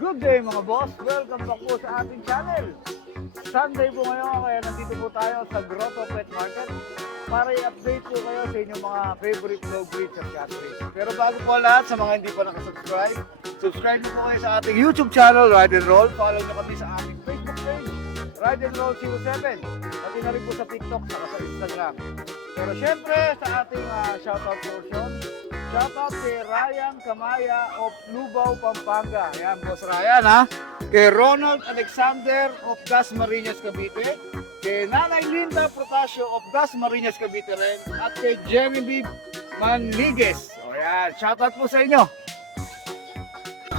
Good day mga boss! Welcome back po sa ating channel. Sunday po ngayon kaya nandito po tayo sa Grotto Pet Market para i-update po kayo sa inyong mga favorite dog breeds at cat breeds. Pero bago po lahat, sa mga hindi pa nakasubscribe, subscribe po kayo sa ating YouTube channel, Ride and Roll. Follow nyo kami sa ating Facebook page, Ride and Roll 07. Pati na rin po sa TikTok saka sa Instagram. Pero syempre sa ating shoutout portion, shoutout kay Ryan Kamaya of Lubao, Pampanga. Ayan, Boss Ryan ha. Kay Ronald Alexander of Dasmariñas, Cavite. Kay Nanay Linda Protasio of Dasmariñas, Cavite rin. At kay Jeremy B. Manligues. O yan, shoutout po sa inyo.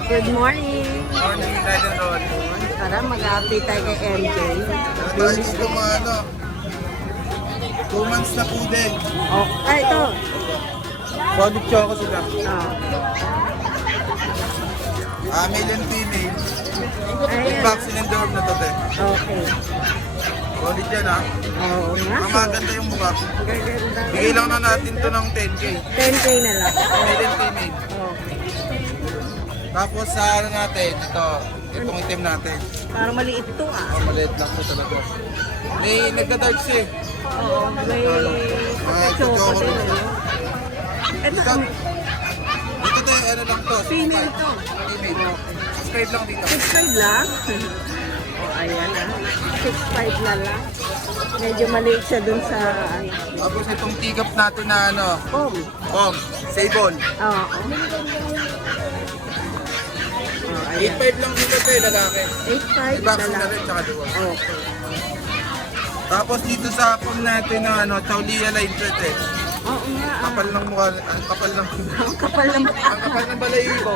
Good morning! Morning, Ride and Roll. Tara, mag-update tayo kay MJ. Nag-release ko mga 2 months na poodle. Oh, ay, ito. Solid choco sila. Oh. Male and female. Ayan. Vaccine and dorm na to, te. Okay. Solid yan, ha? Oo nga. Ang maganda yung mukha. Gaganda. Bigay lang na natin to ng 10K. 10K na lang. Male and female. Okay. Tapos sa ano natin, itong item natin. Parang maliit ito Maliit lang to talaga. May nagka-dark siya. Oo, may choco din. Ito, Dito to, ano lang to. female to. Female. Subscribe lang dito. 6.5 lang. Oh, ayan 6.5 na lang. Medyo maliit siya dun sa Tapos itong tigap natin na pom. sable. Oo. Oh, ayan. 8.5 lang dito tayo, lalaki. 8.5 na Vaccine na lang. rin, tsaka duwa. Okay. Tapos dito sa pom natin ng Chaulia line thread eh. Oo nga. Kapal ng mukha, ang kapal ng Ang kapal ng ang kapal ng balayibo.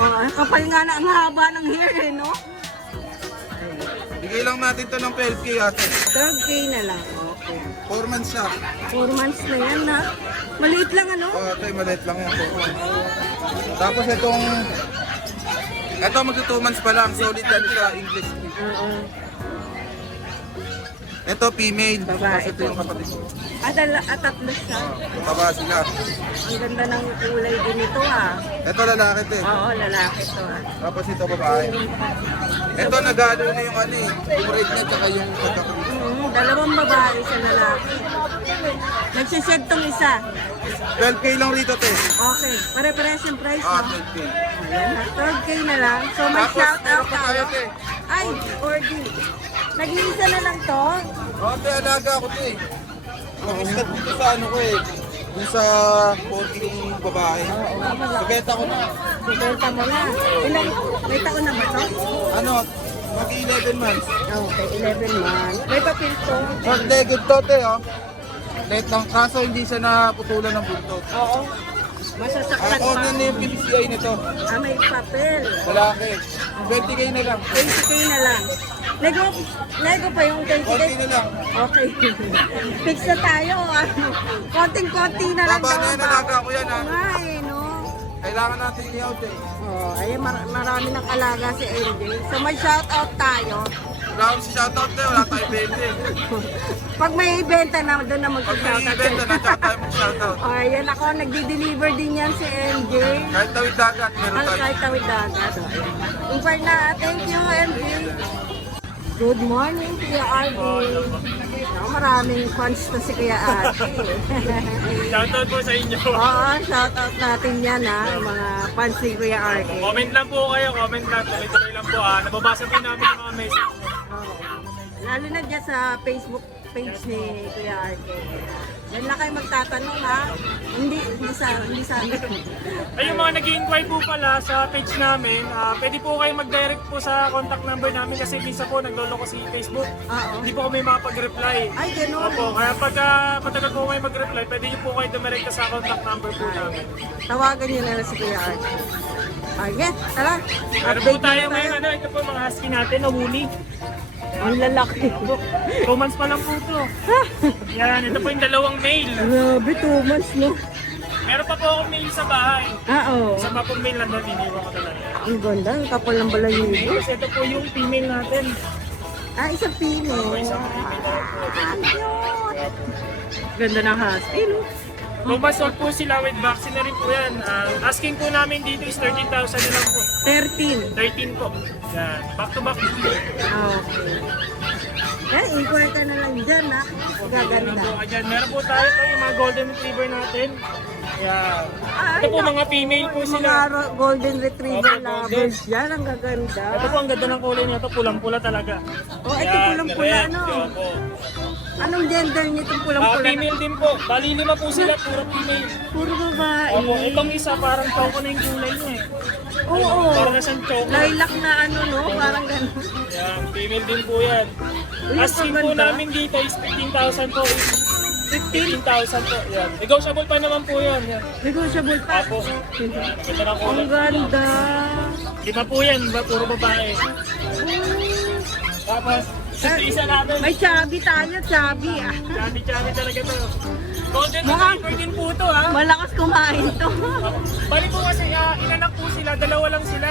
ang kapal nga na ang haba ng hair eh, no? Bigay lang natin to ng 12K ate. 12K na lang. Okay. 4 months siya. 4 months na yan, ha? Maliit lang, ano? Ate, maliit lang yan. 4 months. Tapos itong magto 2 months pa lang. Solid yan sa English. Oo. Ito female. Babae. Tapos ito yung kapatid ko. Tatlo siya. Baba sila. Ang ganda ng kulay din ito, ha? Ito lalaki te. Oo, lalaki to, ha? Tapos ito babae. Ito nagalo na yung yung rate niya tsaka yung pagkakulit. Dalawang babae sa lalaki. Nagsished tong isa. 12K lang rito te. Okay. Pare-pares yung price, no? 12K. Ayan, ha? 12K na lang. So, may Tapos, shout out meron pa tayo, tayo. te. Ay, ordi. Nag-iisa na lang to? Ate, alaga ako to eh. Mag-start dito sa ano ko eh. Dun sa 40 kong babae. Nabenta ko na. Ibenta mo na. May taon na ba to? Ano, mag-11 months. Okay, 11 months. May papel to? Short-legged to te oh. Late lang kaso hindi siya naputulan ng buntot. Oo. Masasaktan Ako pa. na yung PCI nito. May papel. Lalaki. 20K na lang. 20K na lang. Lego pa yung 20K. Konti na lang. Okay. Fix na tayo. Konting-konti na lang. Baba na yan, alaga ko yan, ha? Oo nga eh, no? Kailangan natin i-out eh. Oh, ayun, marami ng alaga si LJ. So may shoutout tayo. Wala akong si shoutout na, wala tayong 20. Pag may ibenta na, doon na Pag may mag-shoutout. event na tsaka tayo mag-shoutout. Oh, ayan ako, nagdi-deliver din yan si MJ. Kahit tawid dagat, meron Ang tayo. kahit tawid dagat. So, ayan. Inquire na, thank you MJ. Good morning, Kuya Arby. Maraming fans to si Kuya Arby. Shoutout po sa inyo. Oo, shoutout natin yan ha, mga fans ni Kuya Arby. Comment lang po kayo, comment lang. Tuloy-tuloy lang po. Nababasa po namin yung mga message. Oo. Lalo na dyan sa Facebook page ni Kuya Arby. Yan lang kayo magtatanong ha. Hindi sa Ay, yung mga nag-i-inquire po pala sa page namin, pwede po kayo mag-direct po sa contact number namin kasi minsan po nagloloko si Facebook. Oo. Hindi po kami makapag-reply. Ay, ganun. Opo, kaya pag matagal po kayo mag-reply, pwede nyo po kayo dumirekta sa contact number po namin. Tawagan niyo na lang si Kuya Arby. Yes, tara. Meron po tayo ngayon, ito po mga husky natin na woolly. Ang lalaki. 2 months pa lang po ito. Yan, ito po yung dalawang male. Grabe, 2 months no. Meron pa po akong male sa bahay. Oo. Isa pa pong male na doon, iniwan ko talaga. Ang ganda, ang kapal ng balayibo. Tapos ito po yung female natin. Isang pino. Isang female na po. Ang cute. Ganda ng husky, no? 2 months old po sila with vaccine na rin po yan. Asking po namin dito is 13,000 na lang po. 13. 13 po. Yan. Back to back. Okay. Inquire ka na lang dyan, ha? Gaganda. Meron po tayo yung mga golden retriever natin. Yan. Ito po mga female po Yung sila. mga golden retriever Opo, lovers yan, ang gaganda. Ito po ang ganda ng kulay niya. Ito pulang-pula talaga. Oh, ito Yan, pulang-pula, red. no? Yan po. Anong gender nitong pulang-pula? Female din po. Bali 5 po sila, puro female. Puro babae. Opo, itong isa parang choco na yung kulay niya eh. Oo. Parang nasang choco. Lilac na ano, no? Parang gano'n. Yan, female din po yan. Uy, Asking po maganda. namin dito is 15,000 po. 15? 15,000 po. Yan. Negotiable pa naman po yan. Yan. Negotiable pa. Apo. Yan. Ganda ng kulay. Ang ganda. 5 po yan, puro babae. Tapos, isa natin. May chubby tayo, chubby. Ah. Chubby talaga to. Golden Mukhang- retriever din po to ha. Malakas kumain to. Bali po kasi inanak po sila, 2 lang sila.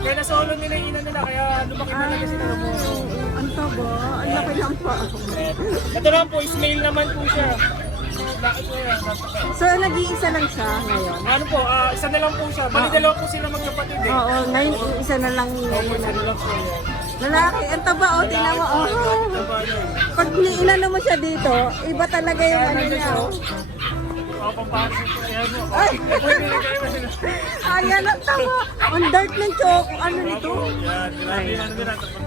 Kaya nasolo nila yung ina nila, kaya lumaki talaga sila. Ang taba. Ang laki ng pa. Ito naman po, is male naman po siya. Laki po yan. So, nag-iisa lang siya ngayon. Ano po, isa na lang po siya. Bali 2 po sila magkapatid eh. Oo, ngayon isa na lang Opo, ngayon. isa na lang po yan. Lalaki, ang taba, oh, tingnan mo, oh. Pag inano mo siya dito, iba talaga yung ano niya, oh. Oo, pampasok po. Ayan mo. Ay! Pwede na kayo. Ayan ang taba. Ang dark ng choco, ano nito? Yan, grabe yan.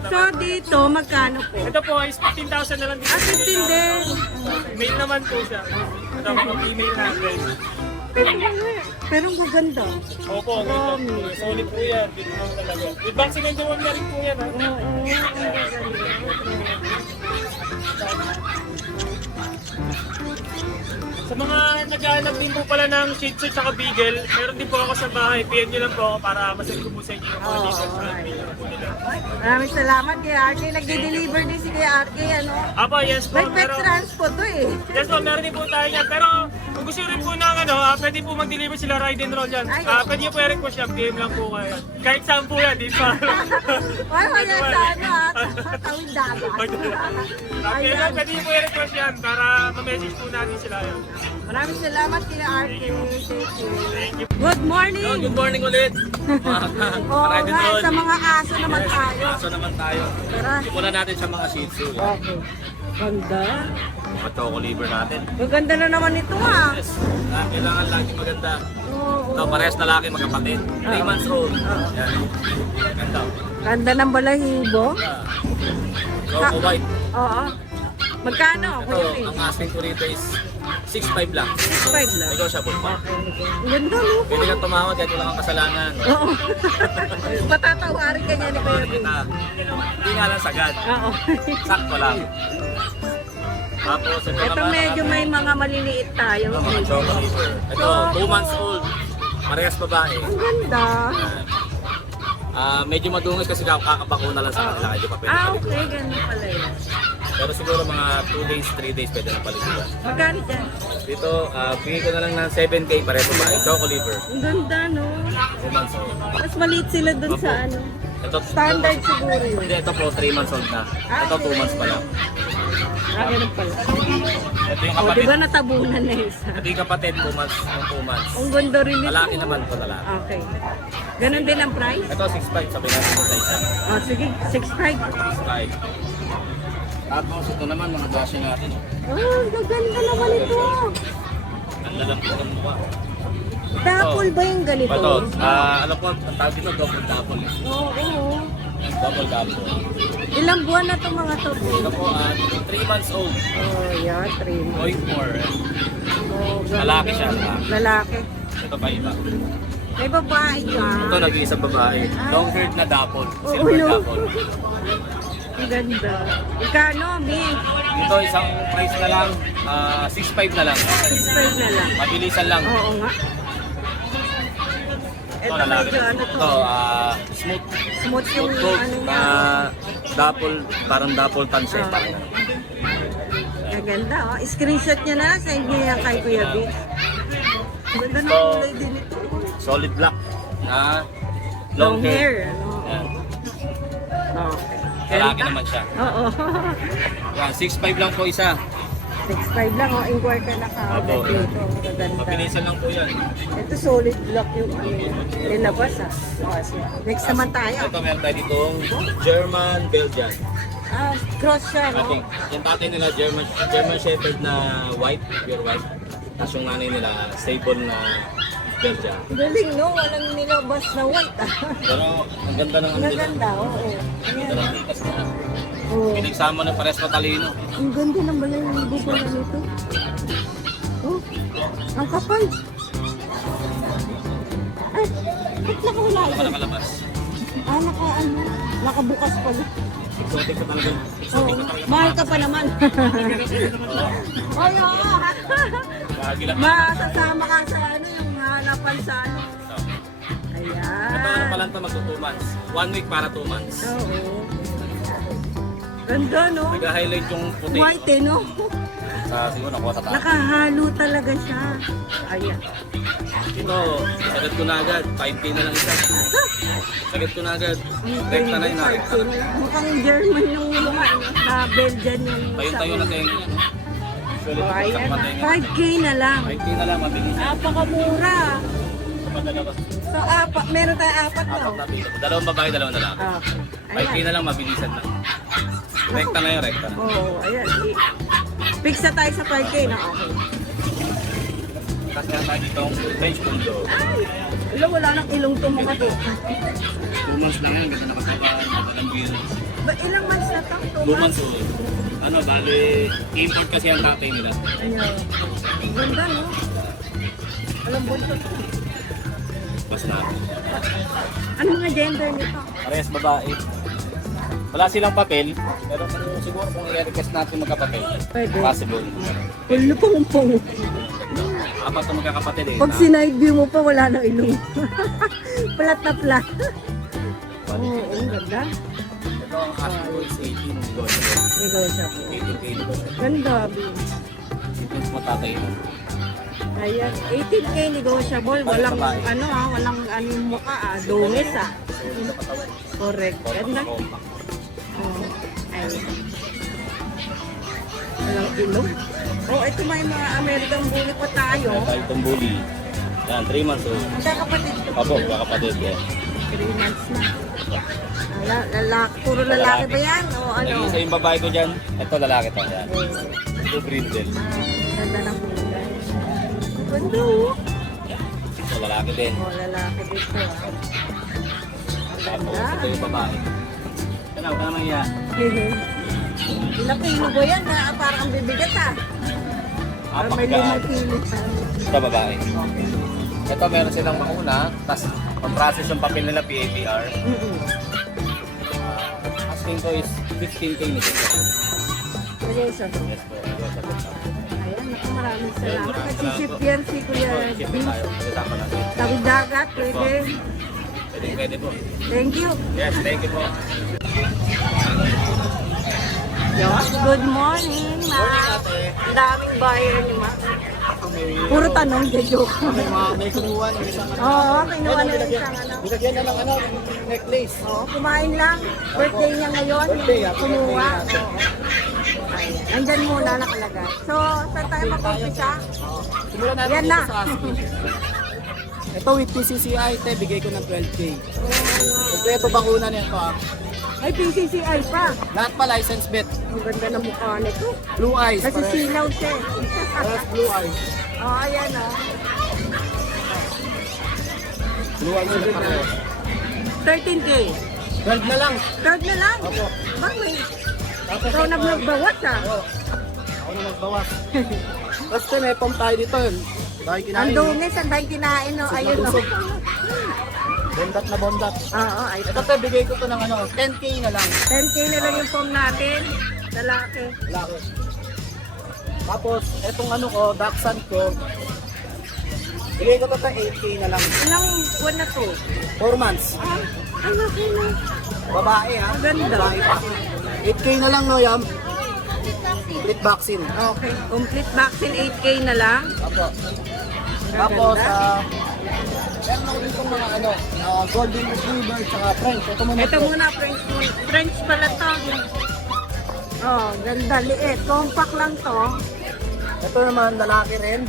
So, dito, magkano po? Ito po is 15,000 na lang dito. 15 din. Male naman po siya. Ito mga female natin. Pero ang gaganda. Opo, ang ganda. Solid po yan. Dito naman talaga. With vaccine naman na rin po yan. Ha? Sa mga naghahanap din po pala ng Shih Tzu at Beagle, meron din po ako sa bahay. PM nyo lang po ako para masend ko po sa inyo yung mga details na video po nila. Maraming salamat kay RK. Nagde-deliver din si kay RK, ano? Apo, yes po. May pet transpo to eh. Yes po, meron din po tayo yan. Pero kung gusto rin po ng ano, pwede po mag-deliver sila ride and roll yan. Pwede nyo po i-request yan, PM lang po kayo. Kahit saan po yan, di pa. Ay, wala sa ano ah. Tawid dagat. Kaya lang, pwede nyo po i-request yan para ma-message po natin sila yan. Maraming salamat kila RK. Thank you. Good morning! Good morning ulit. Oo nga, sa mga aso naman tayo. Aso naman tayo. Tara. Muna natin sa mga Shih Tzu. Okay. Ganda. Mga choco liver natin. Maganda na naman ito ah. Yes. Kailangan lagi maganda. Oo. Ito, parehas na laki magkapatid. 3 months old. Yan. Ganda. Ganda ng balahibo. Choco white. Oo. Magkano? Ito, ang asking ko rito is 6'5 lang. 6.5 lang. Negotiable pa. Ang ganda mo. Pwede kang tumawag kahit wala kang kasalanan. Oo. Patatawarin ka niya ni Kuya Bin. Hindi nga lang sagad. Oo. Sakto lang. Tapos ito Ito naman. medyo may mga maliliit tayo. Ito, mga choco liver. Ito, 2 months old. Parehas babae. Ang ganda. Medyo madungis kasi kakabakuna lang sa kanila. Hindi pa pwede Ah, paliguan. okay. Ganun pala yun. Pero siguro mga 2 days, 3 days pwede na paliguan. Magkano dyan? Dito, bigay ko na lang ng 7K parehas babae. Choco liver. Ang ganda, no? 2 months old. Mas maliit sila dun sa ano. Ito, Standard siguro yun. Hindi, ito po 3 months old na. Ito 2 months pa lang. Ah, ganun pala. Ito yung O, di kapatid. ba natabunan na isa? Ito yung kapatid, 2 months. Yung 2 months. Ang ganda rin nito. Lalaki naman ito, lalaki. Okay. Ganun din ang price? Ito 6'5", sabi natin ito sa isa. Oh, sige, 6.5. 6'5". Tapos ito naman, mga base natin. Oh, gaganda naman ito. Ang lalambot ng mukha. Dapol ba yung ganito? Ito, ano po, ang tawag dito, double double. Oo, oo. Double double. Ilang buwan na itong mga to? Ito po, 3 months old. Oh, yeah, 3 months. Going for, Oh, ganda. lalaki siya. Lalaki. Lalaki. Ito pa iba. May babae ka. Ito, nag-iisang babae. Long haired na dapple. Oo, Silver no. dapple. Ang ganda. Ikano, B? Ito, isang price na lang, 6'5" na lang. 6.5 na lang. Mabilisan lang. Oo nga. Ito, Ito lalaki. medyo ano to. Ito, smooth. Smooth yung Smooth coat ano na niya. dapple, parang dapple tan siya. Ah. Parang ganun. Gaganda, oh. Screenshot niya na. Send niya yan kay Kuya B. Ang ganda ng So, kulay din ito. Solid black. Long hair. Ano? Yan. Okay. Lalaki naman siya. Oo. Yan, 6'5" lang po isa. 6'5 lang, oh. Inquire ka na ka. Opo. Dito, maganda. Mabilisan lang po yan. Ito solid block yung nilabas ah. Kasi, next naman tayo. Ito meron tayo dito, German Belgian. Ah, cross siya, I no? think, yung tatay nila German Shepherd na white, pure white. Tapos yung nanay nila, stable na Belgian. Galing, no? Walang nilabas na white ah. Pero ang ganda ng Ang ano nila. ganda, oo. Ang ganda ng tikas nila. Oo. Pinagsama na pares matalino. Ang ganda ng balay ng bubala nito. Oh, ang kapal. Ay, ba't nakawala Ano ka ito? nakalabas? Ah, nakabukas pala. Exotic ka talaga. Oo, mahal ka pa naman. Ay, oo. Bahagi lang. Masasama ka sa ano, yung hanapan sa ano. Ito ano Ayan. pa lang ito mag 2 months. 1 week para 2 months. Oo. Ganda, no? Nag-highlight yung puti. White, eh, no? Sa siguro nakuha sa taas. Nakahalo talaga siya. Ayan. Ito, sagad ko na agad. 5K na lang isa. Sagad ko na agad. Rekta na yun na. Rekta na. Mukhang German yung mga ano, na Belgian yung Tayo-tayo na tayo yan. Sulit Oh, ito sa ayan. kamatay nga. 5K na lang. 5K na lang, mabilis. Napakamura. Madalabas. So, meron tayo apat na. Apat na pila. Dalawang babae, dalawang lalaki. Ah, 5K ayan. na lang, mabilisan na. Rekta na yun, rekta na. Oo, ayan. Fix na tayo sa 5K na okay. Tapos meron tayo ditong French Bulldog. Wala, wala nang ilong to mga to. 2 months lang yan, ganda nakatabahan, nakalambiro. Ba, ilang months na to? 2 months old. Ano, bali, import kasi ang tatay nila. Ayan. Ganda, no? Alam mo ito. Basta, Ano mga gender nito? parehas babae. Wala silang papel, pero kung siguro kung i-request natin magkapapel, Pwede. possible. Pulo pong pong. Apat na magkakapatid eh. Pag sinide view mo pa, wala nang ilong. Plat na plat. Oo, ang ganda. Ito ang asking ko is 18 negotiable. Ikaw siya po. 18K negotiable. Ganda, B. Depends mo tatay mo. Ayan, 18K negotiable. Walang ano ah, walang ano yung mukha ah. Dungis ah. Correct. Ganda. Oh, ayan. Walang ilong. Oh, ito may mga American Bully pa tayo. Tayo itong bully. Yan, 3 months old. Magkakapatid ko. Opo, kakapatid yan. 3 months na. Lalaki, puro lalaki ba yan? O ano? Nag-iisa yung babae ko dyan. Ito lalaki to. Yan. Oh, Ito brindle. ganda ng kulay. Ganda oh. Ito lalaki din. Oh, lalaki dito ah. Tapos Ganda. ito yung babae. Yan, huwag ka naman yan. Ilang kilo ba yan? Parang ang bibigat ah. Apak May ka. 5 kilo. Ito babae. Ito meron silang makuna. Tapos pang-process yung papel nila PAPR. Asking ko is 15K nito. Kaya isa to. Yes po. Ayan, naku, maraming salamat. Maraming Nagsisip salamat po. yan si Kuya Siyempre Vince. tayo. Kasama natin. Tawid dagat, pwede. Pwede po. Thank you. Yes, thank you po. Good morning, ma'am. Ang daming buyer ni ma'am. Puro tanong, de joke. May kumuha ng isang Oo, kinuha na yung isang ano. Nilagyan na ng ano, necklace. Oo, kumain lang. Birthday niya ngayon. Kumuha. Oo. Ayan. Nandyan muna nakalagay. So, saan tayo mag-umpisa? Simulan natin Yan dito na. sa ASCII. Ito with PCCI, bigay ko ng 12K. Kompleto bakuna nito ah. Ay, PCCI pa. Lahat pa license bet. Ang ganda ng mukha nito. Blue eyes. Kasi silaw siya. Parehas blue eyes. Oo, ayan o. Blue eyes sila parehas. 13K. 12 na lang. Third na lang. Opo. Bakit? Tapos Ikaw nagbawas ah. ako na magbawas. Tapos ito, may pump tayo dito. Dahil Ang kinain. dungis, ang dahil kinain o. Ayun o. Bondat na bondat. Oo, ay. Ito te, bigay ko to ng ano, 10K na lang. 10K na lang yung form natin. Lalaki. Laki. Tapos, etong ano ko, Dachshund ko, bigay ko to sa 8K na lang. Ilang buwan na to? 4 months. Ah, ang laki na. Babae ha. Ganda. Babae pa. 8K na lang no, Yam. Complete vaccine. Okay. Complete vaccine 8K na lang. Apo. Tapos, meron ako dito mga ano, Golden Retriever, tsaka French. Ito muna. Ito muna, French muna. French pala to. Oh, ganda, liit. Compact lang to. Ito naman, lalaki rin.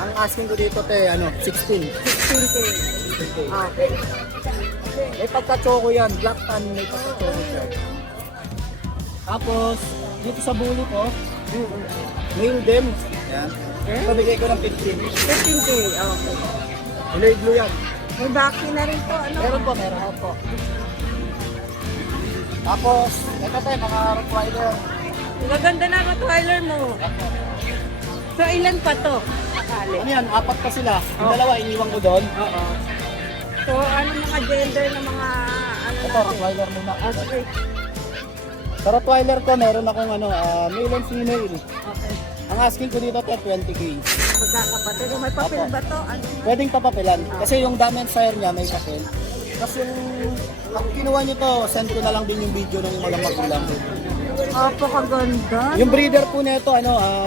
Ang asking ko dito, 16. 16K. Okay. May pagka-choco yan, black tan, may pagka-choco siya. Tapos, dito sa bulo ko, male din. Yan. Pabigay ko ng 15. 15K. Okay. Kulay blue yan. May vaccine na rin po. Ano? Meron po. Tapos, ito tayo, mga Rottweiler. Maganda na Rottweiler mo. So, ilan pa to? Akali. Ano yan, 4 pa sila. Yung dalawa, iniwan ko doon. Oo. So, ano mga gender ng mga ano Ito, natin? Rottweiler muna. Ah, sige. Sa Rottweiler ko, meron akong male and female. Okay. Ang asking ko dito, 20K. Magkakapatid. May papel ba to? Ano? Pwedeng papapilan. Kasi yung dam and sire niya, may papel. Kasi yung, pag kinuha nyo to, send ko na lang din yung video ng walang magulang. Opo, kaganda. Yung breeder po nito,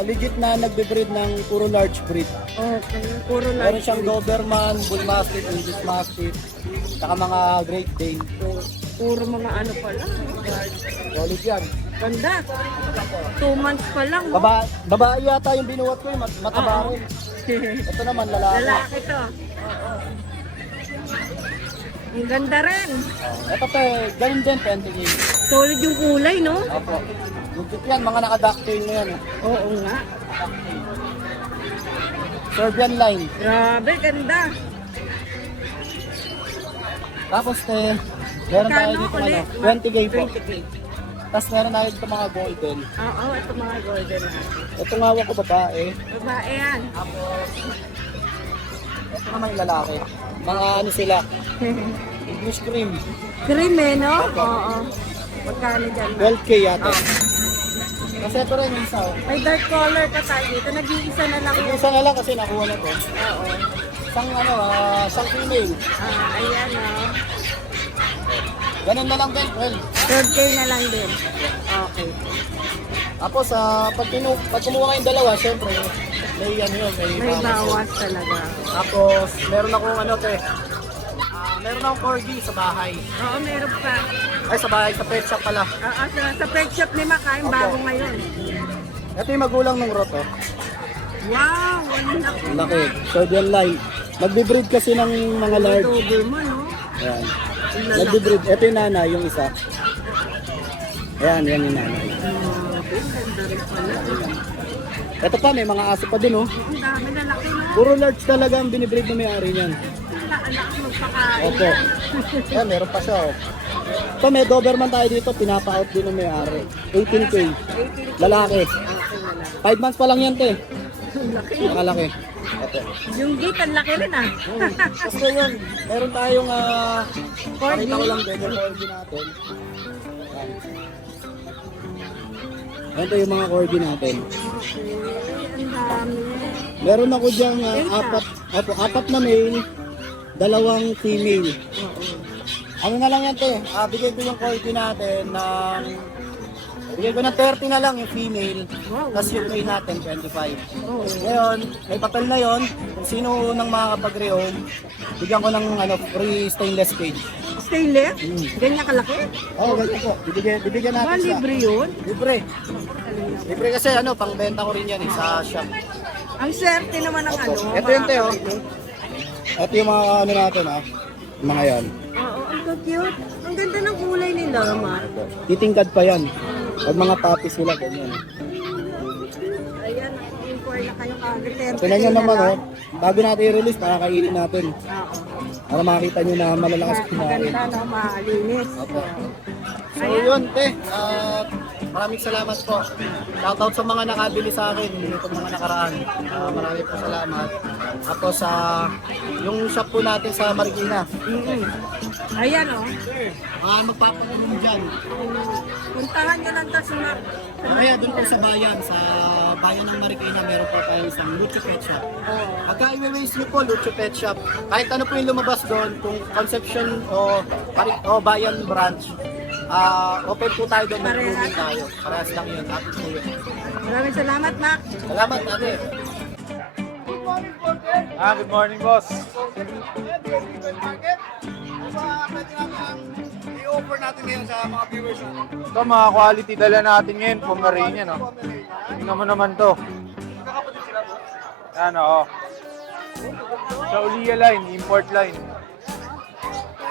legit na nagbe-breed ng puro large breed. Okay. Puro Meron large. siyang Doberman, Bull Mastiff, English Mastiff, saka mga Great Dane. Puro mga ano pala. Solid yan. Ganda. 2 months pa lang. Oh. Babae yata yung binuhat ko, mataba rin. Ito naman, lalaki. Lalaki to. Oo. Ang ganda rin. Ito to, ganun din, 20K. Solid yung kulay, no? Opo. Legit yan, mga naka-ducktail na yan. Oo nga. Serbian line. Grabe, ganda. Tapos meron tayo Kano dito ulit? 20K po. 20K. Tapos meron tayo dito mga golden. Oo, ito mga golden. Ito nga ko babae. Babae yan. Ito naman yung lalaki. Mga ano sila, English cream. Cream eh, no? Oo. Magkano dyan? 12K yata. Kasi ito rin yung isa. May dark color ka tayo dito. Nag-iisa na lang Yung yun. isa na lang kasi nakuha na to. Oo. Isang female. Ayan, oh. Ganun na lang din, 12. 12K na lang din. Okay. Tapos pag kumuha kayong dalawa, syempre, may ano yun, May bawas talaga. Tapos meron akong meron akong corgi sa bahay. Oo, meron pa. Ay, sa bahay, sa pet shop pala. Sa pet shop ni Makain, bago ngayon. Ito yung magulang ng roto. Wow, ang laki. Laki. Serbian line. Nagbe-breed kasi ng mga large. Doberman, no? Ayan. Nagbe-breed. Ito yung nanay, yung isa. Ayan, yan yung nanay. Ganda rin pala. Ito pa, may mga aso pa din, oh. Ang dami na laki, no? Puro large talaga ang binibreed na may-ari niyan. Anak magpakain. Opo. Ayan, meron pa siya, oh. Ito, may Doberman tayo dito, pinapa-out din ng may-ari. 18K. Lalaki. 5 months pa lang yan, te. Laki. Nakalaki. Ito. Yung gate, ang laki rin, ah. Kasi yun, meron tayong Corgi. pakita ko lang din yung corgi natin. Ito yung mga corgi natin. Ang dami. Meron ako diyang apat na male, 2 female. Ano na lang yan, te? Bigay ko yung corgi natin ng bigay ko ng 30 na lang yung female, tapos yung male natin 25. Ngayon, may papel na yon. Kung sino nang makakapag-rehome, bigyan ko ng free stainless cage. Stainless? Ganyan kalaki? Oo, ganito po. Bibigyan natin siya. Libre yun? Libre. Libre kasi pangbenta ko rin yan sa shop. Ang swerte naman ng ano. Ito yung te, oh. Ito yung mga natin, yung mga yan. Oo, ang cute. Ang ganda ng kulay nila, man. Titingkad pa yan. Pag mga puppies sila, ganyan. Ayan, inquire na kayo kagad. Tingnan nyo naman, bago natin i-release, pakakainin natin. Oo. Para makita nyo na malalakas kumain. Maganda, no? Malinis. Opo. So yun, te. Maraming salamat po. Shoutout sa mga nakabili sa akin nitong mga nakaraan. Maraming po salamat. Tapos yung shop po natin sa Marikina. Ayan, oh. Magpapakulong dyan. Puntahan nyo lang sa Kaya doon po sa bayan ng Marikina, meron po tayo isang Lucho Pet Shop. Pagka i-waste nyo po, Lucho Pet Shop, kahit ano po yung lumabas doon, kung Concepcion o Bayan branch, open po tayo doon, mag-grooming tayo. Parehas lang yun, happy po yun. Maraming salamat, Mac. Salamat, ate. Good morning, boss. I-offer natin ngayon sa mga viewers. Ito, mga quality dala natin ngayon, Pomeranian, no? Tingnan mo naman to. Magkakapatid sila. Ano, sa Ulia line, import line.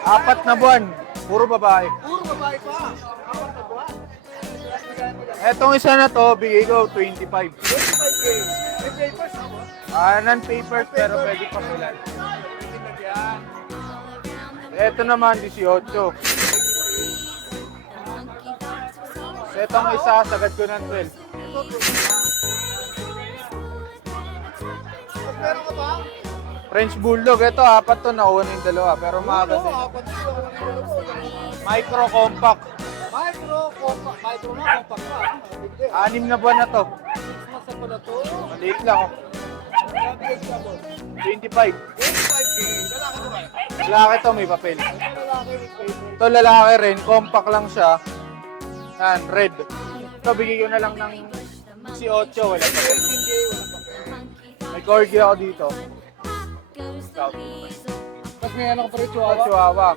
4 na buwan, puro babae. Puro babae pa. Etong isa na to, bigay ko 25. 25K. May papers ako. Non-papers pero pwede pa pula. Ito naman, 18. So, etong isa, sagad ko ng 12. Meron ka ba? French Bulldog, ito 4 to, nakuha na yung dalawa. Pero maaga Oo, din. apat sila. Micro compact. Micro, compact. Micro na, compact pa. Bigde. 6 na buwan na to. Masa pala to. Maliit lang, oh. Nabigay ka boss. 25. 25K. Lalaki to ba? Lalaki to, may papel. Ito lalaki with paper. Ito lalaki rin, compact lang siya. Yan, red. Ito, bigay ko na lang ng 18, wala pa. 18K, walang papel. May corgi ako dito. Tapos may ano ka pa rin, Ito, chihuahua. chihuahua.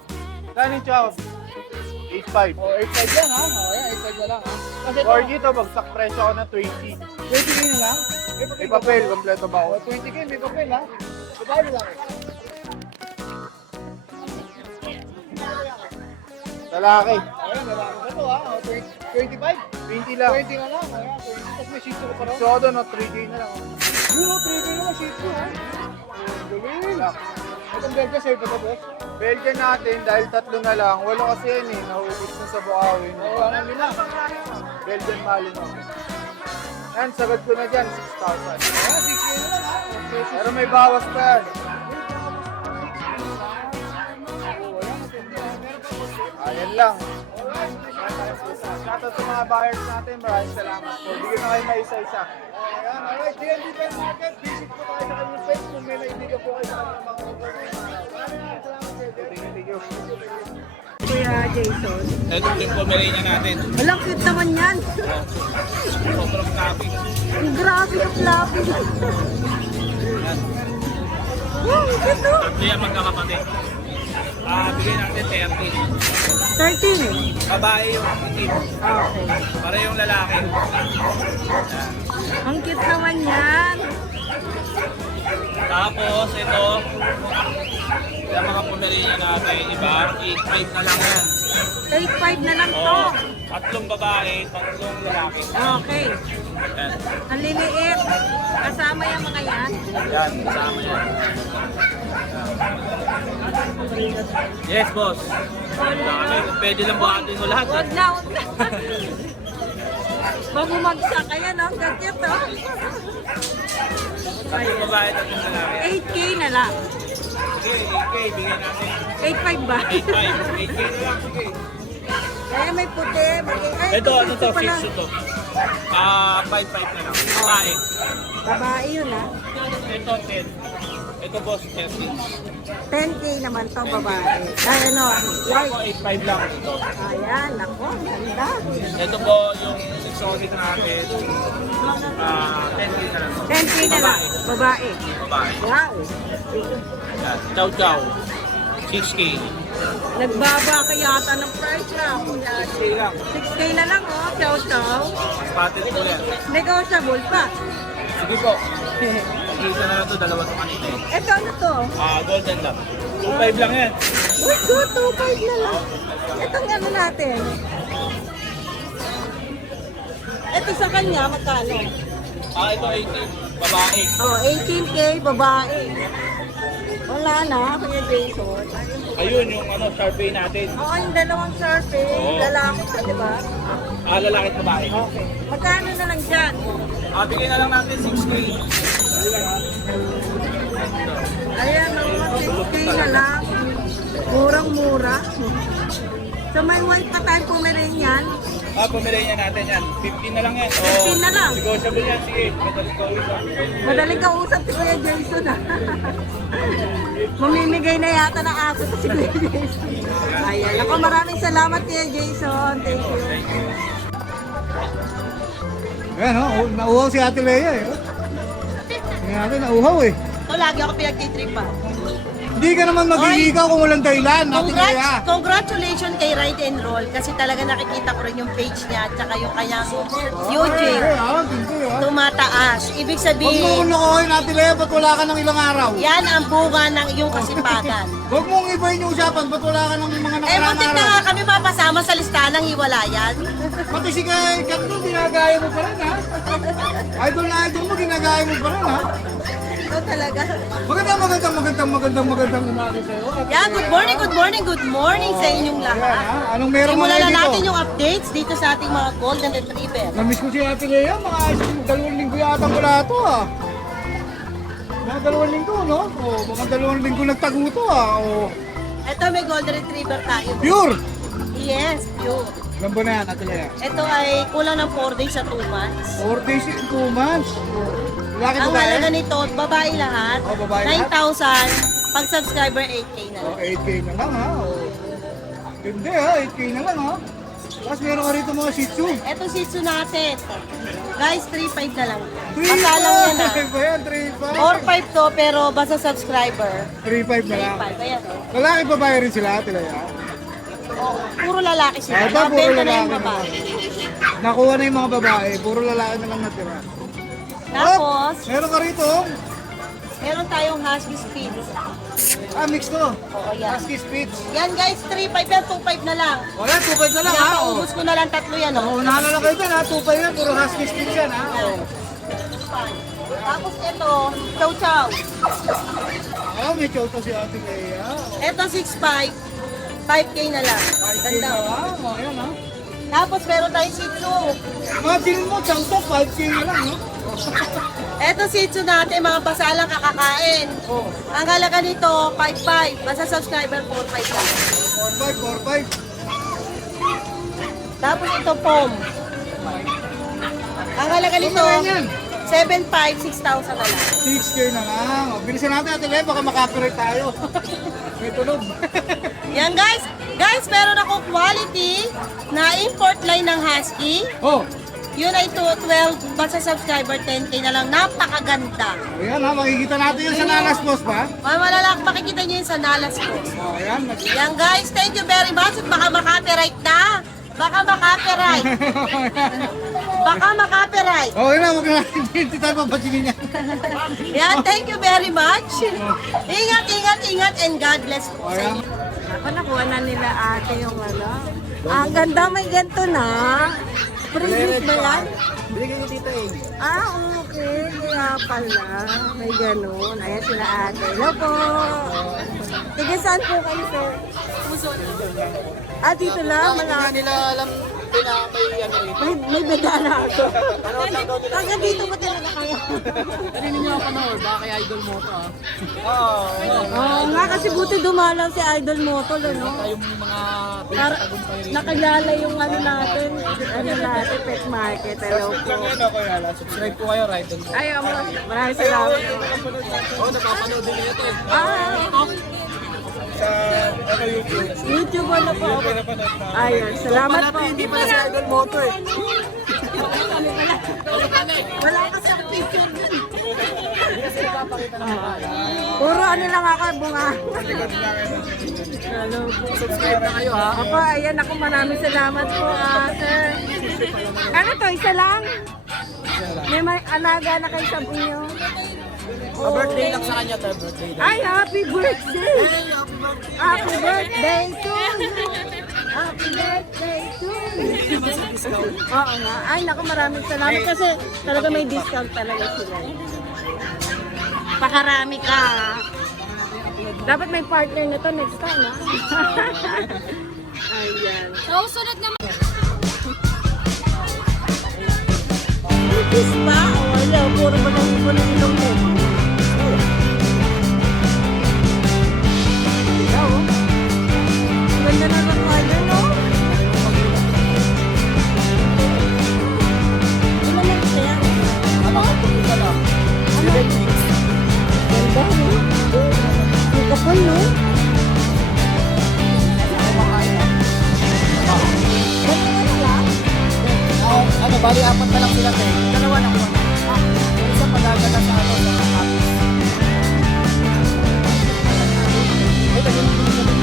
Saan yung chihuahua? 8.5. Oh, 8.5 lang ha. Oh, yan, 8.5 na lang ha. Kasi ito, Corgi to, bagsak presyo ako ng 20. 20K na lang. May papel, kompleto ba ako? Oh, 20K, may papel ha. Babae na lang. Lalaki. Ayan, lalaki na to ha. Oh, 25? 20 lang. 20 na lang. Ayan, 20. Tapos may shih tzu ka pa rin. So ako doon, 3K na lang. Euro 3K naman shih tzu ha. Galing. Itong Belgian sa'yo pa to, boss? Belgian natin, dahil 3 na lang. Walo kasi yan eh, nahuubos na sa Buawin. Oo, ano nila? Belgian Malinois. Yan, sagad ko na dyan, 6,000. Ayan, 6K na lang ha. Okay, Pero may bawas pa yan. Ayan lang. Shoutout sa mga buyers natin, maraming salamat po. Bigyan na kayo na isa-isa. Ayan, alright. DND Pen Market. Visit po tayo sa kanyang page kung may naibigan po kayo sa kanyang mga offer. Maraming salamat kayo. Thank you. Kuya Jason. Ito yung Pomeranian natin. Walang cute naman yan. Sobrang topping. Ang grabe yung fluffy. Wow, ito. Tatlo yan magkakapatid. Bigay natin 30. 13. Babae yung itim. Okay. Para yung lalaki. Ang cute naman yan. Tapos ito, yung mga Pomeranian natin, iba, 8.5 na lang yan. 8.5 na lang to. Oo. 3 babae, 3 lalaki. Okay. Yan. Ang liliit. Kasama yung mga yan. Yan, kasama yan. Yes, boss. Pwede lang buhatin mo lahat. Huwag na, huwag na. Pag bumagsak ka yan, oh. Gagit, oh. 3 babae, 3 lalaki. 8K na lang. Sige, 8K, bigyan natin. 8.5 ba? 8.5, 8K na lang, sige. Eh, may puti. Ay, Ito, ano to, pala. 6 to. 5.5 na lang. Babae. Babae yun, ah. Ito, 10. Ito, boss, 30. 10K naman to babae. Ay, ano, white. Ito, 8.5 lang ito. Ayan, ako, ganda. Ito po, yung exotic natin. 10K na lang. 10K na lang, babae. Babae. Wow. Yan. Chow chow. 6K. Nagbaba ka yata ng price na, kuya. 6K lang. 6K na lang, oh, chow chow. Spotted po yan. Negotiable pa. Sige po. Isa na lang ito, dalawa ito kanina eh. Ito, ano to? Golden lang. 2.5 lang yan. Uy, good, 2.5 na lang. Itong ano natin. Ito sa kanya, magkano? Ito 18. Babae. Oh, 18K, babae. Wala na, kuya Jason. Ayun yung survey natin. Oo, yung dalawang survey, Oo. lalaki siya, di ba? Lalaki at babae. Okay. Magkano na lang dyan? Bigyan na lang natin 6K. Ayan, o, 6K na lang. Murang-mura. So may white pa tayo Pomeranian. Pomeranian natin yan. 15 na lang yan. 15 na lang. Negotiable yan. Sige, madaling ko isa. Madaling kausap si Kuya Jason, ha? Mamimigay na yata ng aso si Kuya Jason. Ayan. Ako, maraming salamat Kuya Jason. Thank you. Ayan o, nauhaw si Ate Lea eh. Tingnan natin, nauhaw eh. Ito, lagi ako pinagtitripa. Hindi ka naman magigikaw kung walang dahilan. Ate Lea. Congratulations kay Ride and Roll kasi talaga nakikita ko rin yung page niya at saka yung kanyang YouTube. Tumataas. Ibig Huwag mo sabihin, kong lokohin, Ate Lea, ba't wala ka ng ilang araw? yan ang bunga ng iyong kasipagan. Huwag mong ibahin yung usapan, ba't wala ka ng mga Eh, nakarang muntik na araw? nga kami mapasama sa listahan ng hiwalayan. Pati si Katno, ginagaya mo pa rin, ha? Idol na idol mo, ginagaya mo pa rin, ha? Ito talaga. Magandang umaga sa'yo. Ate Yan, Lea. good morning sa inyong Ayan, lahat. ha? Anong meron mo Simulan na ngayon natin dito? yung updates dito sa ating mga Golden Retriever. Namiss ko si Ate Lea, mga 2 linggo yata wala to, ha? Mga 2 linggo, no? Oh, mga 2 linggo nagtago to, ha? Oh. Ito may Golden Retriever tayo. Pure! Yes, pure. Ilan ba na yan, Ate Lea? Ito ay kulang ng 4 days sa 2 months. 4 days and 2 months. Laki Ang ba halaga eh? nito, babae lahat. Oh, babae lahat? 9,000. Pag subscriber, 8K na Oh, lang. 8K na lang, ha? Oh. Hindi, ha? 8K na lang, ha? Tapos meron ka rito mga Shih Tzu. Ito Shih Tzu natin. Guys, 3,500 na lang. 3.5 Pasalang yan ha. ba yan? 3.5? 4,500 to, pero basta subscriber. 3.5 na lang. 3,500. Ayan. oh. Lalaki babae rin sila, Ate Lea. Puro lalaki sila. Ito, puro Nabenta na lalaki yung na babae. Nakuha na yung mga babae, puro lalaki na lang natira. Tapos, Meron ka rito. meron tayong Husky Spitz. Ah, mix to. Oo, yan. Husky Spitz. Yan guys, 3,500 yan, 2,500 na lang. O yan, 2.5 na lang, Yan, ha? Oh. paubos ko na lang 3 yan, oh. Oh, nahala lang kayo dyan, ha? 2.5 yan, puro Husky Spitz yan, ha? Oh. Tapos ito, Chow Chow. Oh, may chow to si Ate Lea. Ito 6,500, 5K na lang. Ganda, oh. Oh, ayan, ha? Tapos meron tayong Shih Tzu. Imagine mo, chow to, 5K na lang, no? Ito Shih Tzu natin, mga basalang kakakain. Oh, Ang halaga nito, 5,500. Basta subscriber, 4,500 lang. 4.5. Tapos ito, Pom. Ang halaga nito, Ano yan? 7,500, 6,000 na lang. 6K na lang. O, bilisan natin, Ate Lea, baka makapirate tayo. May tunog. Yan guys, meron akong quality na import line ng Husky. Oh, Yun ay 12, basta subscriber 10K na lang. Napakaganda. ayan ha, makikita natin yun sa Nanas Boss pa. Malalak, makikita nyo yun sa Nalas ko. Oh, ayan. Yan guys, thank you very much. At baka makapiright na. Baka makapiright. Baka makapiright. Okay na, huwag na natin hindi tayo papatingin yan. Yan, thank you very much. Ingat, ingat, ingat, and God bless po sa inyo. Ako nakuha na nila ate yung ano. Ang ganda, may ganito na. Previous ba yan? Binigay ko dito eh. Ah, okay. Kaya pala. May ganun. Ayan sila ate. Hello po. Tiga saan po kayo, sir? Ah, dito lang? Malapit. nila alam na may ano rito. May bedana ako. Taga dito ba talaga kayo? Kanina niyo ako panood, baka kay Idol mo to ah. Oo nga, kasi buti dumalaw si Idol Moto, ano? Yung mga Para, nakilala yung ano natin, pet market. Hello po. subscribe po kayo, right? Ay, maraming salamat. Oo, napapanood din nila to eh. Ah, YouTube ano po? Ayun, salamat po. Hindi pala si Idol Moto eh. Wala kasi ang picture dun. Puro ano lang ako, bunga. Hello po. Subscribe na kayo ha. Ako, ayan ako, maraming salamat po, sir. Ano to, isa lang? May alaga na kayo sa inyo? Birthday lang sa kanya to, birthday lang. Ay, happy birthday! Happy birthday to you! Happy birthday to you! Oo nga. Ay, naku, maraming salamat kasi talaga may discount talaga sila. Pakarami ka. Dapat may partner na to next time, ha? Ayan. Susunod naman. Kiss ba? O wala, puro ba lang po ng ilong mo? Ikaw, oh. Ang ganda na ng color, no? Ilan na ito yan? Ano? Ito lang. Ano? Ganda, no? Ang kapal, no? Ganda na lang. Ano, bali apat na lang sila tayo. Dalawa na ko. Isa padadala sa ano, sa kapis. sagot.